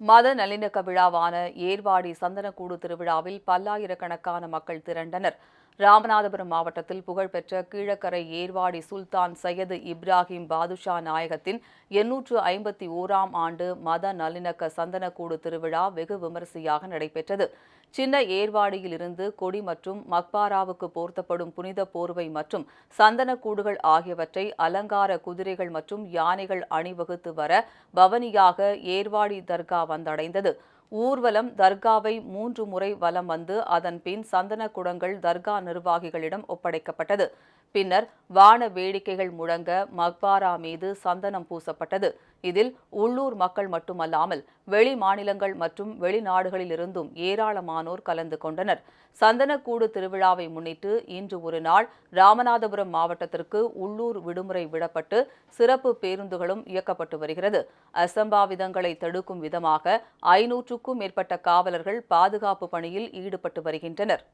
மத நல்லிணக்க விழாவான ஏர்வாடி சந்தனக்கூடு திருவிழாவில் பல்லாயிரக்கணக்கான மக்கள் திரண்டனர். ராமநாதபுரம் மாவட்டத்தில் புகழ்பெற்ற கீழக்கரை ஏர்வாடி சுல்தான் சையது இப்ராஹிம் பாதுஷா நாயகத்தின் 851ஆம் ஆண்டு மத நல்லிணக்க சந்தனக்கூடு திருவிழா வெகு விமரிசையாக நடைபெற்றது. சின்ன ஏர்வாடியில் இருந்து கொடி மற்றும் மக்பாராவுக்கு போர்த்தப்படும் புனித போர்வை மற்றும் சந்தனக்கூடுகள் ஆகியவற்றை அலங்கார குதிரைகள் மற்றும் யானைகள் அணிவகுத்து வர பவனியாக ஏர்வாடி தர்கா வந்தடைந்தது. ஊர்வலம் தர்காவை 3 முறை வலம் வந்து அதன் பின் சந்தன குடங்கள் தர்கா நிர்வாகிகளிடம் ஒப்படைக்கப்பட்டது. பின்னர் வான வேடிக்கைகள் முழங்க மக்பாரா மீது சந்தனம் பூசப்பட்டது. இதில் உள்ளூர் மக்கள் மட்டுமல்லாமல் வெளி மாநிலங்கள் மற்றும் வெளிநாடுகளிலிருந்தும் ஏராளமானோர் கலந்து கொண்டனர். சந்தனக்கூடு திருவிழாவை முன்னிட்டு இன்று ஒரு நாள் ராமநாதபுரம் மாவட்டத்திற்கு உள்ளூர் விடுமுறை விடப்பட்டு சிறப்பு பேருந்துகளும் இயக்கப்பட்டு வருகிறது. அசம்பாவிதங்களை தடுக்கும் விதமாக 500க்கும் மேற்பட்ட காவலர்கள் பாதுகாப்பு பணியில் ஈடுபட்டு வருகின்றனர்.